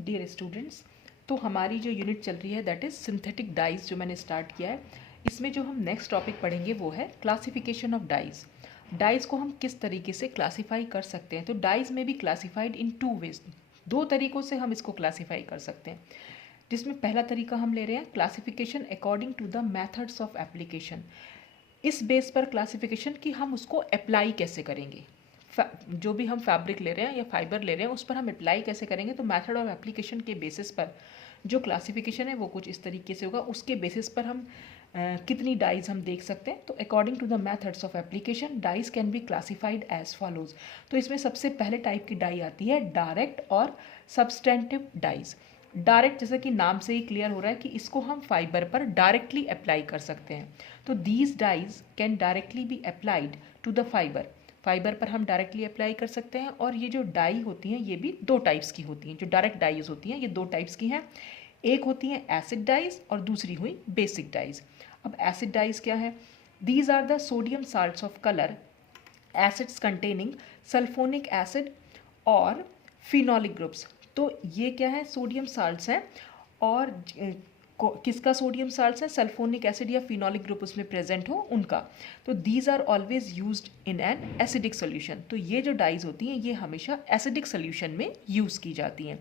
Dear students, तो हमारी जो यूनिट चल रही है दैट इज़ सिंथेटिक डाइज जो मैंने स्टार्ट किया है। इसमें जो हम नेक्स्ट टॉपिक पढ़ेंगे वो है क्लासिफिकेशन ऑफ डाइज। डाइज को हम किस तरीके से क्लासीफाई कर सकते हैं। तो dyes may be classified in two ways, दो तरीक़ों से हम इसको क्लासीफाई कर सकते हैं। जिसमें पहला तरीका हम ले रहे हैं classification according to the methods of application. इस बेस पर क्लासिफिकेशन कि हम उसको अप्लाई कैसे करेंगे। जो भी हम फैब्रिक ले रहे हैं या फाइबर ले रहे हैं उस पर हम अप्लाई कैसे करेंगे। तो मेथड ऑफ एप्लीकेशन के बेसिस पर जो क्लासिफिकेशन है वो कुछ इस तरीके से होगा। उसके बेसिस पर हम कितनी डाइज हम देख सकते हैं। तो according to the methods of application dyes can be classified as follows. तो इसमें सबसे पहले टाइप की डाई आती है डायरेक्ट और सब्सटेंटिव डाइज। डायरेक्ट जैसा कि नाम से ही क्लियर हो रहा है कि इसको हम फाइबर पर डायरेक्टली अप्लाई कर सकते हैं। तो these dyes can directly be applied to the fibre. Fibre पर हम डायरेक्टली अप्लाई कर सकते हैं। और ये जो डाई होती हैं ये भी दो टाइप्स की होती हैं। जो डायरेक्ट डाइज होती हैं ये दो टाइप्स की हैं। एक होती हैं एसिड डाइज और दूसरी हुई बेसिक डाइज। अब एसिड डाइज क्या है? These are the sodium salts of colour acids containing sulphonic acid और फिनोलिक ग्रुप्स। तो ये क्या है? सोडियम साल्ट्स हैं और किसका सोडियम साल्ट्स है? सल्फोनिक एसिड या फिनोलिक ग्रुप उसमें प्रेजेंट हो उनका। तो these are always used in an acidic solution. तो ये जो डाइज होती हैं ये हमेशा एसिडिक सोल्यूशन में यूज़ की जाती हैं।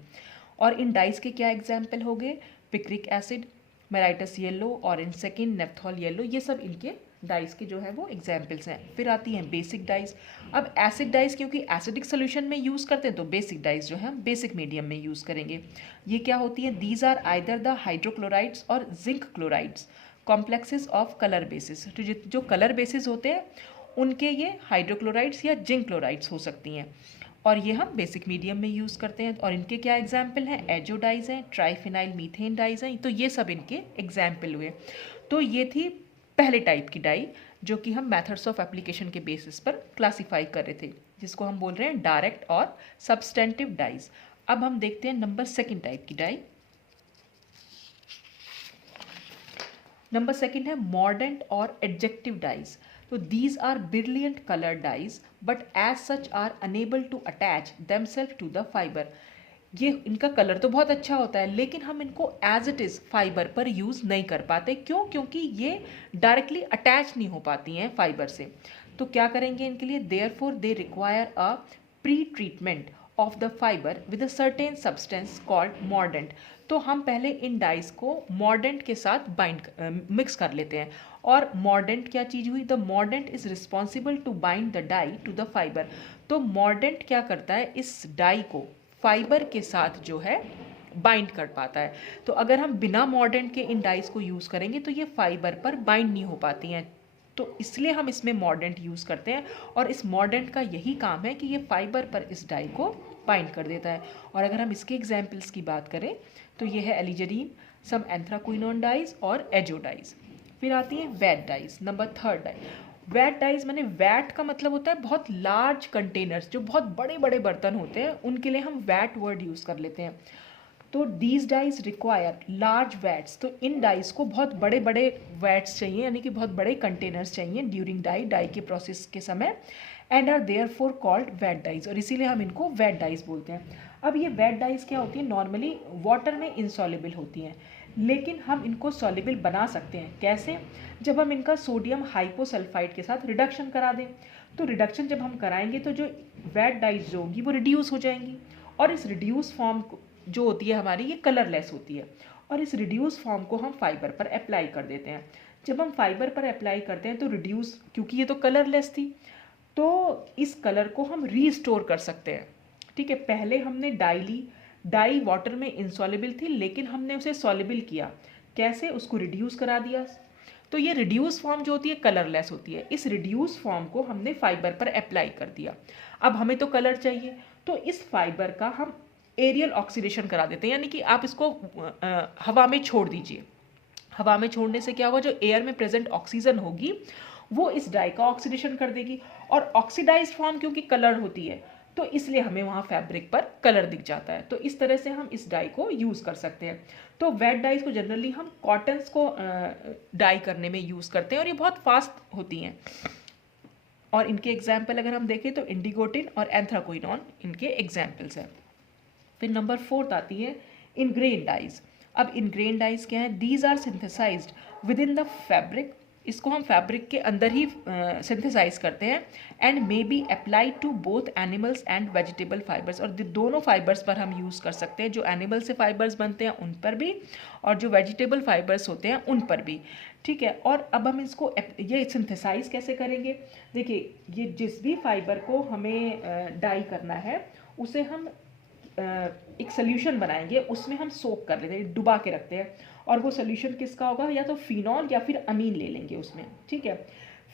और इन डाइज के क्या एग्जाम्पल हो गए? Picric acid, martius yellow, orange second, naphthol yellow, ये सब इनके डाइज के जो है वो एग्जाम्पल्स हैं। फिर आती हैं बेसिक डाइज। अब एसिड डाइज क्योंकि एसिडिक सोल्यूशन में यूज़ करते हैं तो बेसिक डाइज जो है हम बेसिक मीडियम में यूज़ करेंगे। ये क्या होती है? These are either the hydrochlorides और zinc chlorides complexes of colour bases. तो जो कलर बेसिस होते हैं उनके ये हाइड्रोक्लोराइड्स या जिंक क्लोराइड्स हो सकती हैं और ये हम बेसिक मीडियम में यूज़ करते हैं। और इनके क्या एग्जाम्पल हैं? एजोडाइज हैं, ट्राइफिनाइल मीथेन डाइज हैं। तो ये सब इनके एग्जाम्पल हुए। तो ये थी पहले टाइप की डाई जो कि हम मेथड्स ऑफ एप्लीकेशन के बेसिस पर क्लासीफाई कर रहे थे, जिसको हम बोल रहे हैं डायरेक्ट और सब्सटेंटिव डाइज। अब हम देखते हैं नंबर सेकेंड टाइप की डाई। नंबर सेकेंड है मॉर्डेंट और एडजेक्टिव डाइज। तो these are brilliant colour dyes but as such are unable to attach themselves to the fibre. ये इनका कलर तो बहुत अच्छा होता है लेकिन हम इनको एज इट इज़ फाइबर पर यूज़ नहीं कर पाते। क्यों? क्योंकि ये डायरेक्टली अटैच नहीं हो पाती हैं फाइबर से। तो क्या करेंगे इनके लिए? Therefore they require a pre treatment of the fibre with a certain substance called mordant. तो हम पहले इन डाइज को मॉर्डेंट के साथ मिक्स कर लेते हैं। और मॉर्डेंट क्या चीज़ हुई? The mordant is responsible to bind the dye to the fibre. तो मॉर्डेंट क्या करता है? इस डाई को फाइबर के साथ जो है बाइंड कर पाता है। तो अगर हम बिना मॉर्डेंट के इन डाइज को यूज़ करेंगे तो ये फाइबर पर बाइंड नहीं हो पाती हैं। तो इसलिए हम इसमें मॉर्डेंट यूज़ करते हैं और इस मॉर्डेंट का यही काम है कि ये फाइबर पर इस डाई को बाइंड कर देता है। और अगर हम इसके एग्जाम्पल्स की बात करें तो ये है एलिजरीन, सम एंथ्राक्विनोन डाइज और एजोडाइज। फिर आती है vat dyes, number third dye. Vat dyes माने वैट का मतलब होता है बहुत लार्ज कंटेनर्स, जो बहुत बड़े बड़े बर्तन होते हैं उनके लिए हम वैट वर्ड यूज़ कर लेते हैं। तो these dyes require large vats. तो इन डाइज को बहुत बड़े बड़े वैट्स चाहिए यानी कि बहुत बड़े कंटेनर्स चाहिए ड्यूरिंग डाई के प्रोसेस के समय। And are therefore called vat dyes, और इसीलिए हम इनको वैट डाइज बोलते हैं। अब ये वैट डाइज क्या होती है? नॉर्मली वाटर में इंसॉल्युबल होती हैं लेकिन हम इनको सॉल्युबल बना सकते हैं। कैसे? जब हम इनका सोडियम हाइपोसल्फाइड के साथ रिडक्शन करा दें। तो रिडक्शन जब हम कराएंगे तो जो वैट डाइज जो होंगी वो रिड्यूस हो जाएंगी। और इस रिड्यूस फॉर्म जो होती है हमारी ये कलरलेस होती है। और इस रिड्यूस फॉर्म को हम फाइबर पर अप्लाई कर देते हैं। जब हम फाइबर पर अप्लाई करते हैं तो रिड्यूस, क्योंकि ये तो कलरलेस थी, तो इस कलर को हम रीस्टोर कर सकते हैं। ठीक है, पहले हमने डाई ली, डाई वाटर में इंसॉल्युबल थी लेकिन हमने उसे सॉल्युबल किया। कैसे? उसको रिड्यूस करा दिया। तो ये रिड्यूस फॉर्म जो होती है कलरलेस होती है। इस रिड्यूस फॉर्म को हमने फाइबर पर अप्लाई कर दिया। अब हमें तो कलर चाहिए तो इस फाइबर का हम एरियल ऑक्सीडेशन करा देते हैं, यानी कि आप इसको हवा में छोड़ दीजिए। हवा में छोड़ने से क्या होगा? जो एयर में प्रेजेंट ऑक्सीजन होगी वो इस डाई का ऑक्सीडेशन कर देगी। और ऑक्सीडाइज फॉर्म क्योंकि कलर होती है तो इसलिए हमें वहाँ फैब्रिक पर कलर दिख जाता है। तो इस तरह से हम इस डाई को यूज़ कर सकते हैं। तो वेट डाइज को जनरली हम कॉटन्स को डाई करने में यूज़ करते हैं और ये बहुत फास्ट होती हैं। और इनके एग्जाम्पल अगर हम देखें तो इंडिगोटिन और एंथ्राक्विनोन इनके एग्जाम्पल्स हैं। फिर नंबर 4 आती है इनग्रेन डाइज। अब इनग्रेन डाइज क्या है? These are synthesised within the fabric, इसको हम फैब्रिक के अंदर ही सिंथेसाइज करते हैं, and may be applied to both animals and vegetable fibres, और दोनों फाइबर्स पर हम यूज़ कर सकते हैं, जो एनिमल से फाइबर्स बनते हैं उन पर भी और जो वेजिटेबल फाइबर्स होते हैं उन पर भी। ठीक है, और अब हम इसको ये सिंथेसाइज कैसे करेंगे? देखिए, ये जिस भी फाइबर को हमें डाई करना है उसे हम एक सोल्यूशन बनाएंगे, उसमें हम सोक कर लेते हैं, डुबा के रखते हैं, और वो सोल्यूशन किसका होगा? या तो फिनॉल या फिर अमीन ले लेंगे उसमें। ठीक है,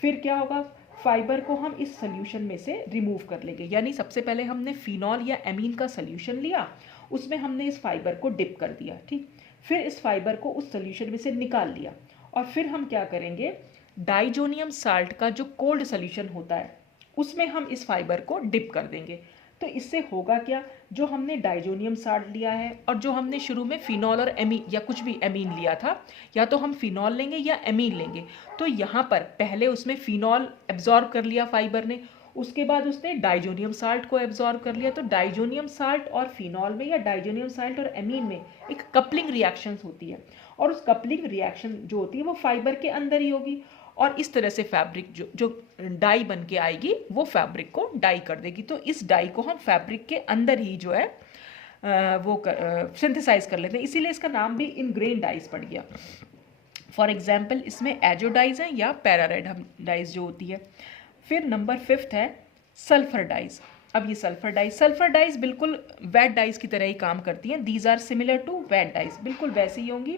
फिर क्या होगा? फाइबर को हम इस सोल्यूशन में से रिमूव कर लेंगे, यानी सबसे पहले हमने फिनॉल या अमीन का सोल्यूशन लिया, उसमें हमने इस फाइबर को डिप कर दिया। ठीक, फिर इस फाइबर को उस सोल्यूशन में से निकाल लिया, और फिर हम क्या करेंगे? डाइजोनियम साल्ट का जो कोल्ड सोल्यूशन होता है उसमें हम इस फाइबर को डिप कर देंगे। तो इससे होगा क्या? जो हमने डाइजोनियम साल्ट लिया है और जो हमने शुरू में फिनॉल और एमीन या कुछ भी एमीन लिया था, या तो हम फिनॉल लेंगे या एमीन लेंगे, तो यहाँ पर पहले उसमें फिनॉल एब्जॉर्ब कर लिया फाइबर ने, उसके बाद उसने डाइजोनियम साल्ट को एब्जॉर्ब कर लिया। तो डाइजोनियम साल्ट और फिनॉल में या डाइजोनियम साल्ट और एमीन में एक कपलिंग रिएक्शंस होती है, और उस कपलिंग रिएक्शन जो होती है वो फाइबर के अंदर ही होगी, और इस तरह से फैब्रिक जो डाई बन के आएगी वो फैब्रिक को डाई कर देगी। तो इस डाई को हम फैब्रिक के अंदर ही जो है वो सिंथेसाइज कर लेते हैं, इसीलिए इसका नाम भी इनग्रेन डाइज पड़ गया। फॉर एग्जाम्पल इसमें एजोडाइज हैं या पैरारेड डाइज जो होती है। फिर नंबर 5 है सल्फर डाइज। अब ये सल्फर डाइज बिल्कुल वेट डाइज की तरह ही काम करती हैं। These are similar to vat dyes, बिल्कुल वैसे ही होंगी,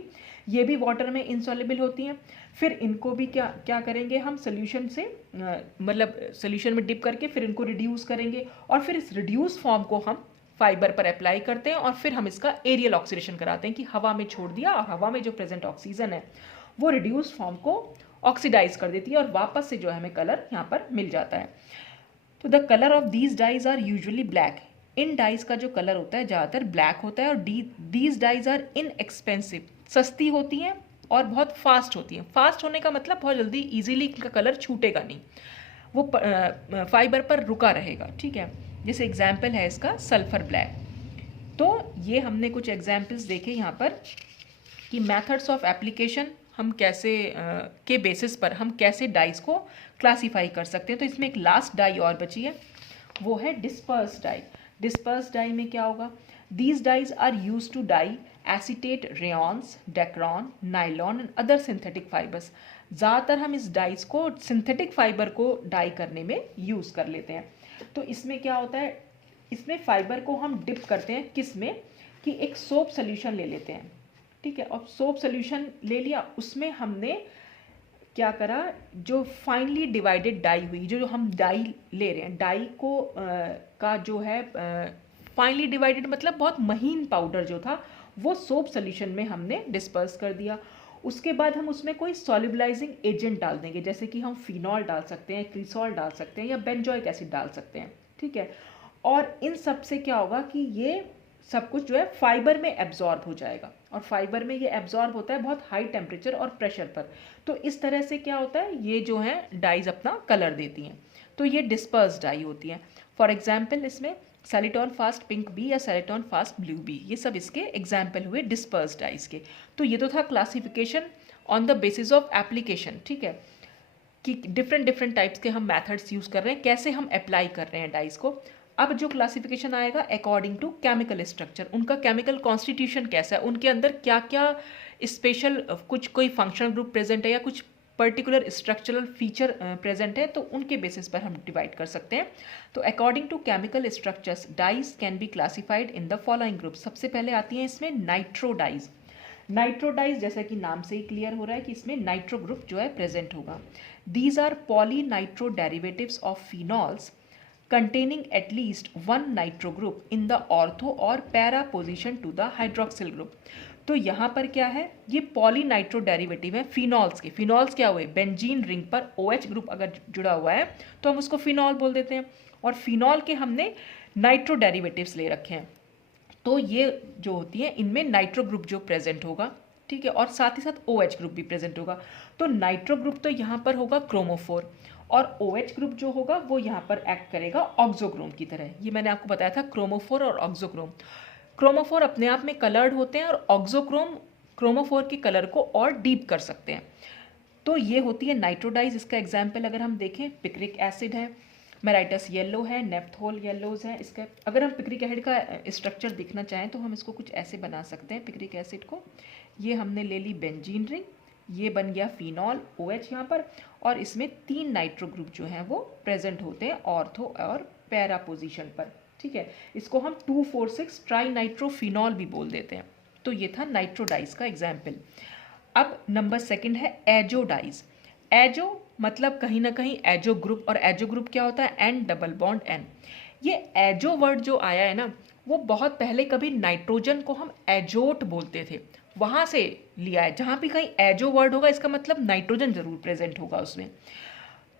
ये भी वाटर में इंसॉल्युबल होती हैं। फिर इनको भी क्या करेंगे? हम सोल्यूशन से मतलब सोल्यूशन में डिप करके फिर इनको रिड्यूस करेंगे, और फिर इस रिड्यूस फॉर्म को हम फाइबर पर अप्लाई करते हैं, और फिर हम इसका एरियल ऑक्सीडेशन कराते हैं कि हवा में छोड़ दिया, और हवा में जो प्रेजेंट ऑक्सीजन है वो रिड्यूस फॉर्म को ऑक्सीडाइज कर देती है, और वापस से जो है हमें कलर यहाँ पर मिल जाता है। तो the colour of these dyes are usually black. इन डाइज का जो कलर होता है ज़्यादातर ब्लैक होता है, और दीज डाइज आर इनएक्सपेंसिव, सस्ती होती हैं और बहुत फास्ट होती हैं। फास्ट होने का मतलब बहुत जल्दी इजीली इनका कलर छूटेगा नहीं, वो फाइबर पर रुका रहेगा। ठीक है, जैसे एग्जाम्पल है इसका सल्फर ब्लैक। तो ये हमने कुछ एग्जाम्पल्स देखे यहाँ पर कि मेथड्स ऑफ एप्लीकेशन हम कैसे के बेसिस पर हम कैसे डाइज को क्लासीफाई कर सकते हैं। तो इसमें एक लास्ट डाई और बची है, वो है डिस्पर्स डाई। डिस्पर्स डाई में क्या होगा? These dyes are use to dye acetate rayons, dacron, nylon and other synthetic fibres. ज़्यादातर हम इस डाइज को सिंथेटिक फाइबर को डाई करने में यूज़ कर लेते हैं। तो इसमें क्या होता है? इसमें फाइबर को हम डिप करते हैं किस में? कि एक सोप सोल्यूशन ले लेते हैं। ठीक है, और सोप सोल्यूशन ले लिया, उसमें हमने क्या करा? जो फाइनली डिवाइडेड डाई हुई, जो हम डाई ले रहे हैं, डाई को का जो है फाइनली डिवाइडेड मतलब बहुत महीन पाउडर जो था वो सोप सोल्यूशन में हमने डिस्पर्स कर दिया। उसके बाद हम उसमें कोई सॉल्युबलाइजिंग एजेंट डाल देंगे, जैसे कि हम फिनॉल डाल सकते हैं, क्रिसॉल डाल सकते हैं, या बेंजोइक एसिड डाल सकते हैं। ठीक है, और इन सब से क्या होगा कि ये सब कुछ जो है फाइबर में एब्जॉर्ब हो जाएगा, और फाइबर में ये एब्जॉर्ब होता है बहुत हाई टेम्परेचर और प्रेशर पर। तो इस तरह से क्या होता है? ये जो है डाइज अपना कलर देती हैं, तो ये डिस्पर्स डाई होती हैं। फॉर एग्जाम्पल इसमें सैलिटॉन फास्ट पिंक बी या सैलिटॉन फास्ट ब्लू बी, ये सब इसके एग्जाम्पल हुए डिस्पर्स डाइज के। तो ये तो था classification on the basis of application. ठीक है, कि डिफरेंट टाइप्स के हम मेथड्स यूज़ कर रहे हैं, कैसे हम अप्लाई कर रहे हैं डाइज को। अब जो क्लासिफिकेशन आएगा अकॉर्डिंग टू केमिकल स्ट्रक्चर, उनका केमिकल कॉन्स्टिट्यूशन कैसा है, उनके अंदर क्या क्या स्पेशल कुछ कोई फंक्शनल ग्रुप प्रेजेंट है या कुछ पर्टिकुलर स्ट्रक्चरल फीचर प्रेजेंट है, तो उनके बेसिस पर हम डिवाइड कर सकते हैं। तो according to chemical structures dyes can be classified in the following group. सबसे पहले आती है इसमें नाइट्रो डाइज। नाइट्रो डाइज जैसा कि नाम से ही क्लियर हो रहा है कि इसमें नाइट्रो ग्रुप जो है प्रेजेंट होगा। These are poly nitro derivatives of phenols containing at least one nitro group in the ortho or para position to the hydroxyl group। तो यहाँ पर क्या है? ये पॉली नाइट्रो डेरिवेटिव है फिनॉल्स के। फिनॉल्स क्या हुए? बेंजीन रिंग पर OH ग्रुप अगर जुड़ा हुआ है तो हम उसको फिनॉल बोल देते हैं, और फिनॉल के हमने नाइट्रो डेरिवेटिव्स ले रखे हैं, तो ये जो होती है इनमें नाइट्रो ग्रुप जो प्रेजेंट होगा। ठीक है, और साथ ही साथ OH ग्रुप भी प्रेजेंट होगा। तो नाइट्रो ग्रुप तो यहाँ पर होगा क्रोमोफोर, और OH ग्रुप जो होगा वो यहाँ पर एक्ट करेगा ऑक्सोक्रोम की तरह। ये मैंने आपको बताया था, क्रोमोफोर और ऑक्सोक्रोम। क्रोमोफोर अपने आप में कलर्ड होते हैं और ऑक्सोक्रोम क्रोमोफोर के कलर को और डीप कर सकते हैं। तो ये होती है नाइट्रोडाइज। इसका एग्जाम्पल अगर हम देखें, पिक्रिक एसिड है, मेराइटस येलो है, नेप्थोल येलोज है। इसका अगर हम पिक्रिक एसिड का स्ट्रक्चर देखना चाहें तो हम इसको कुछ ऐसे बना सकते हैं। पिक्रिक एसिड को ये हमने ले ली बेंजीन रिंग, ये बन गया फिनॉल OH यहाँ पर, और इसमें 3 नाइट्रो ग्रुप जो हैं वो प्रेजेंट होते हैं ऑर्थो और पैरा पोजीशन पर। ठीक है, इसको हम 2,4,6 ट्राई नाइट्रोफिनॉल भी बोल देते हैं। तो ये था नाइट्रोडाइज का एग्जाम्पल। अब नंबर सेकंड है एजोडाइज। एजो मतलब कहीं ना कहीं एजो ग्रुप, और एजो ग्रुप क्या होता है, N डबल बॉन्ड N। ये एजो वर्ड जो आया है ना, वो बहुत पहले कभी नाइट्रोजन को हम एजोट बोलते थे, वहाँ से लिया है। जहाँ भी कहीं एजो वर्ड होगा इसका मतलब नाइट्रोजन जरूर प्रेजेंट होगा उसमें।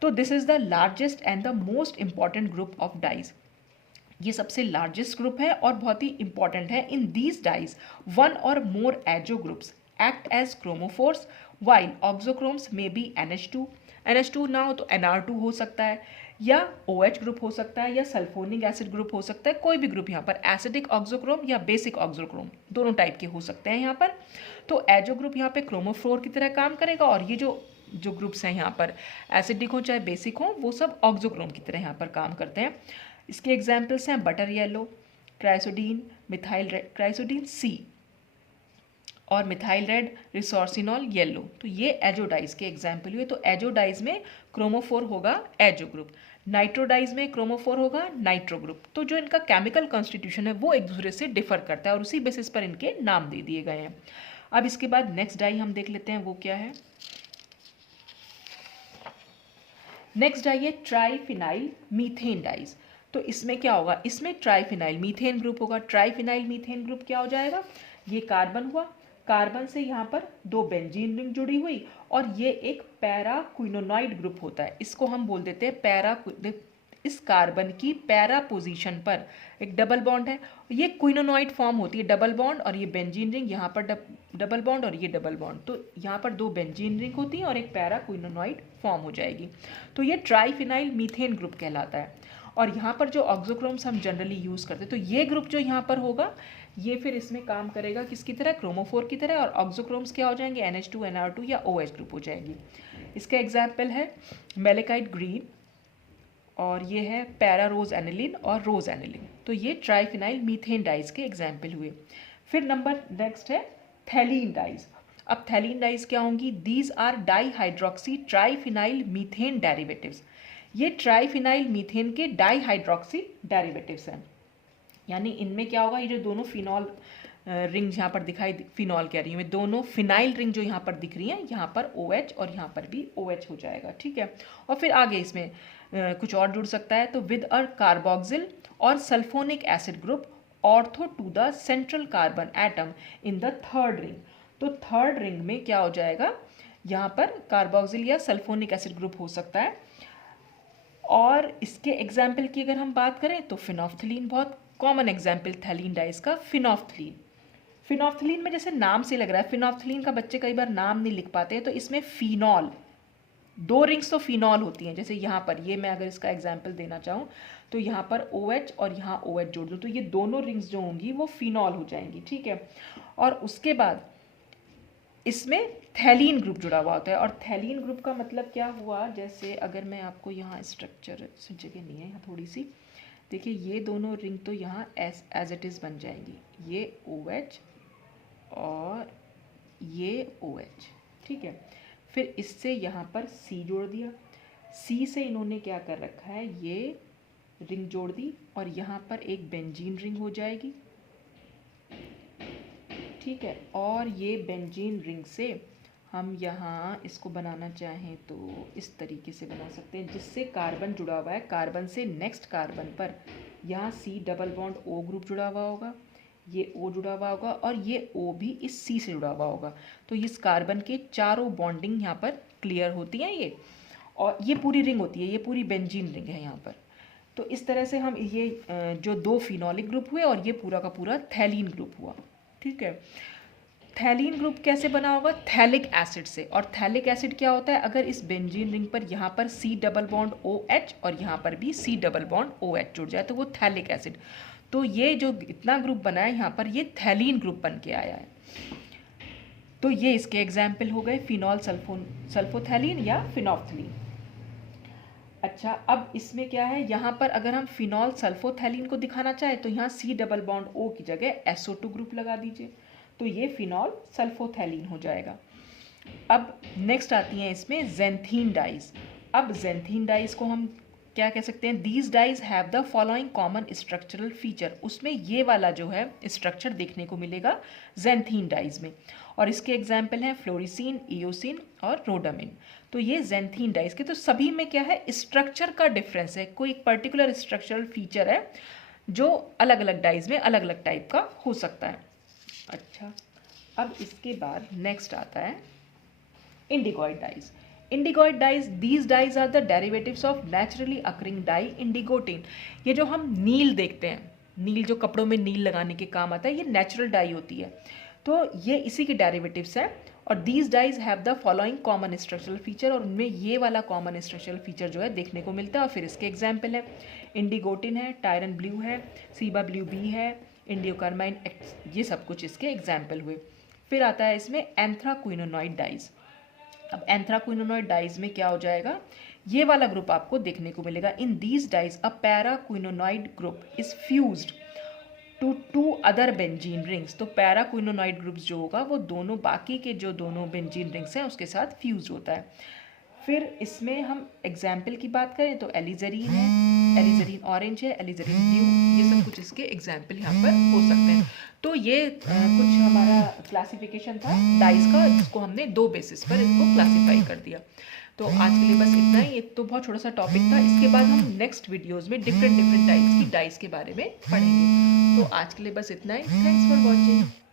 तो this is the largest and the most important group of dyes. ये सबसे लार्जेस्ट ग्रुप है और बहुत ही इंपॉर्टेंट है। इन these dyes one or more azo groups act as chromophores while oxochromes may be NH2 ना हो तो NR2 हो सकता है, या OH ग्रुप हो सकता है, या सल्फोनिक एसिड ग्रुप हो सकता है। कोई भी ग्रुप यहाँ पर एसिडिक ऑक्सोक्रोम या बेसिक ऑक्सोक्रोम दोनों टाइप के हो सकते हैं यहाँ पर। तो एजो ग्रुप यहाँ पे क्रोमोफोर की तरह काम करेगा, और ये जो ग्रुप्स हैं यहाँ पर एसिडिक हो चाहे बेसिक हो, वो सब ऑक्सोक्रोम की तरह यहाँ पर काम करते हैं। इसके एग्जाम्पल्स हैं बटर येलो, क्राइसोडीन, मिथाइल क्राइसोडीन C, और मिथाइल रेड, रिसोर्सिनॉल येलो। तो ये एजोडाइज के एग्जाम्पल हुए। तो एजोडाइज में क्रोमोफोर होगा एजो ग्रुप, नाइट्रोडाइज में क्रोमोफोर होगा नाइट्रो ग्रुप। तो जो इनका केमिकल कॉन्स्टिट्यूशन है वो एक दूसरे से डिफर करता है और उसी बेसिस पर इनके नाम दे दिए गए हैं। अब इसके बाद नेक्स्ट डाई हम देख लेते हैं, वो क्या है। नेक्स्ट डाई है ट्राइफिनाइल मीथेन डाइज। तो इसमें क्या होगा, इसमें ट्राइफिनाइल मीथेन ग्रुप होगा। ट्राइफिनाइल मीथेन ग्रुप क्या हो जाएगा, ये कार्बन हुआ, कार्बन से यहाँ पर 2 बेंजीन रिंग जुड़ी हुई, और ये एक पैरा क्विनोनॉइड ग्रुप होता है। इसको हम बोल देते हैं पैरा। इस कार्बन की पैरा पोजीशन पर एक डबल बॉन्ड है, ये क्विनोनॉइड फॉर्म होती है, डबल बॉन्ड, और ये बेंजीन रिंग यहाँ पर डबल बॉन्ड और ये डबल बॉन्ड। तो यहाँ पर 2 बेंजीन रिंग होती हैं और एक पैरा क्विनोनॉइड फॉर्म हो जाएगी। तो ये ट्राइफिनाइल मीथेन ग्रुप कहलाता है। और यहाँ पर जो ऑक्सोक्रोम्स हम जनरली यूज़ करते हैं, तो ये ग्रुप जो यहाँ पर होगा ये फिर इसमें काम करेगा किसकी तरह, क्रोमोफोर की तरह, और ऑक्सोक्रोम्स क्या हो जाएंगे, NH2 NR2 या OH ग्रुप हो जाएगी। इसका एग्जाम्पल है मेलेकाइट ग्रीन, और ये है पैरा रोज एनिलिन और रोज एनिलिन। तो ये ट्राइफिनाइल मीथेन डाइज के एग्जाम्पल हुए। फिर नंबर नेक्स्ट है थैलीन डाइज। अब थैलीन डाइज क्या होंगी, these are dihydroxy triphenyl methane derivatives. ये ट्राइफिनाइल मीथेन के डाईहाइड्रोक्सी डेरिवेटिव्स हैं। यानी इनमें क्या होगा, ये जो दोनों फिनॉल रिंग यहाँ पर दिखाई, फिनॉल कह रही हूँ मैं, दोनों फिनाइल रिंग जो यहाँ पर दिख रही हैं, यहाँ पर OH और यहाँ पर भी OH हो जाएगा। ठीक है, और फिर आगे इसमें कुछ और जुड़ सकता है। तो विद अ कार्बोक्सिल और sulphonic acid group ortho to the central carbon atom in the third ring. तो थर्ड रिंग में क्या हो जाएगा, यहाँ पर कार्बोक्सिल या सल्फोनिक एसिड ग्रुप हो सकता है। और इसके एग्जाम्पल की अगर हम बात करें तो फिनोफ्थलीन बहुत कॉमन एग्जाम्पल थैलीन डाइज का। फिनोफ्थलीन में जैसे नाम से लग रहा है, फिनोफ्थलीन का बच्चे कई बार नाम नहीं लिख पाते हैं, तो इसमें फिनॉल, 2 रिंग्स तो फिनॉल होती हैं। जैसे यहाँ पर ये मैं अगर इसका एग्जाम्पल देना चाहूँ तो यहाँ पर OH और यहाँ OH जोड़ दूँ तो ये दोनों रिंग्स जो होंगी वो फिनॉल हो जाएंगी। ठीक है, और उसके बाद इसमें थैलीन ग्रुप जुड़ा हुआ होता है। और थैलीन ग्रुप का मतलब क्या हुआ, जैसे अगर मैं आपको यहाँ स्ट्रक्चर जगह नहीं है यहाँ थोड़ी सी, देखिए ये दोनों रिंग तो यहाँ एज इट इज़ बन जाएंगी, ये OH और ये OH। ठीक है, फिर इससे यहाँ पर C जोड़ दिया, C से इन्होंने क्या कर रखा है, ये रिंग जोड़ दी, और यहाँ पर एक बेंजीन रिंग हो जाएगी। ठीक है, और ये बेंजीन रिंग से हम यहाँ इसको बनाना चाहें तो इस तरीके से बना सकते हैं, जिससे कार्बन जुड़ा हुआ है, कार्बन से नेक्स्ट कार्बन पर यहाँ C double bond O group जुड़ा हुआ होगा, ये O जुड़ा हुआ होगा, और ये O भी इस C से जुड़ा हुआ होगा। तो इस कार्बन के चारों बॉन्डिंग यहाँ पर क्लियर होती हैं ये, और ये पूरी रिंग होती है, ये पूरी बेंजीन रिंग है यहाँ पर। तो इस तरह से हम ये जो 2 फिनॉलिक ग्रुप हुए और ये पूरा का पूरा थैलीन ग्रुप हुआ। ठीक है, थैलीन ग्रुप कैसे बना होगा, थैलिक एसिड से। और थैलिक एसिड क्या होता है, अगर इस बेंजीन रिंग पर यहाँ पर C डबल बॉन्ड OH और यहाँ पर भी C डबल बॉन्ड OH जुड़ जाए तो वो थैलिक एसिड। तो ये जो इतना ग्रुप बना है यहाँ पर, ये थैलीन ग्रुप बन के आया है। तो ये इसके एग्जाम्पल हो गए, फिनॉल सल्फोथैलीन या फिनोफ्थलीन। अच्छा, अब इसमें क्या है, यहाँ पर अगर हम फिनॉल सल्फोथैलीन को दिखाना चाहे तो यहाँ C डबल बॉन्ड O की जगह SO2 ग्रुप लगा दीजिए, तो ये फिनॉल सल्फोथैलीन हो जाएगा। अब नेक्स्ट आती हैं इसमें ज़ैंथीन डाइज। अब ज़ैंथीन डाइज को हम क्या कह सकते हैं, these dyes have the following common structural feature. उसमें ये वाला जो है स्ट्रक्चर देखने को मिलेगा ज़ैंथीन डाइज में, और इसके एग्जाम्पल हैं फ्लोरिसीन, इयोसिन और रोडामिन। तो ये ज़ैंथीन डाइज के, तो सभी में क्या है, स्ट्रक्चर का डिफरेंस है, कोई एक पर्टिकुलर स्ट्रक्चरल फीचर है जो अलग अलग डाइज में अलग अलग टाइप का हो सकता है। अच्छा, अब इसके बाद नेक्स्ट आता है indigoid dyes. Indigoid dyes, these dyes are the derivatives of naturally occurring dye indigotin. ये जो हम नील देखते हैं, नील जो कपड़ों में नील लगाने के काम आता है, ये नेचुरल डाई होती है, तो ये इसी के डेरिवेटिव्स हैं। और these dyes have the following common structural feature, और उनमें ये वाला कॉमन स्ट्रक्चरल फीचर जो है देखने को मिलता है। और फिर इसके एग्जाम्पल है, इंडिगोटिन है, टायरन ब्लू है, सीबा ब्लू बी है, इंडियोकार्माइन, ये सब कुछ इसके एग्जाम्पल हुए। फिर आता है इसमें एंथ्राक्विनोनॉइड डाइज। अब एंथ्राक्विनोनॉइड डाइज में क्या हो जाएगा, ये वाला ग्रुप आपको देखने को मिलेगा। In these dyes a paraquinonoid group is fused to 2 other benzene rings. तो पैराक्विनोनॉइड ग्रुप्स जो होगा वो दोनों बाकी के जो दोनों बेंजीन रिंग्स हैं उसके साथ फ्यूज होता है। फिर इसमें हम एग्जाम्पल की बात करें तो एलिजरीन है, एलिजरीन ऑरेंज है, एलिजरीन ब्लू, ये सब कुछ इसके एग्जाम्पल यहाँ पर हो सकते हैं। तो ये कुछ हमारा क्लासिफिकेशन था डाइस का, जिसको हमने 2 बेसिस पर इसको क्लासीफाई कर दिया। तो आज के लिए बस इतना ही। ये तो बहुत छोटा सा टॉपिक था, इसके बाद हम नेक्स्ट वीडियोज़ में डिफरेंट टाइप्स की डाइस के बारे में पढ़ेंगे। तो आज के लिए बस इतना ही। Thanks for watching.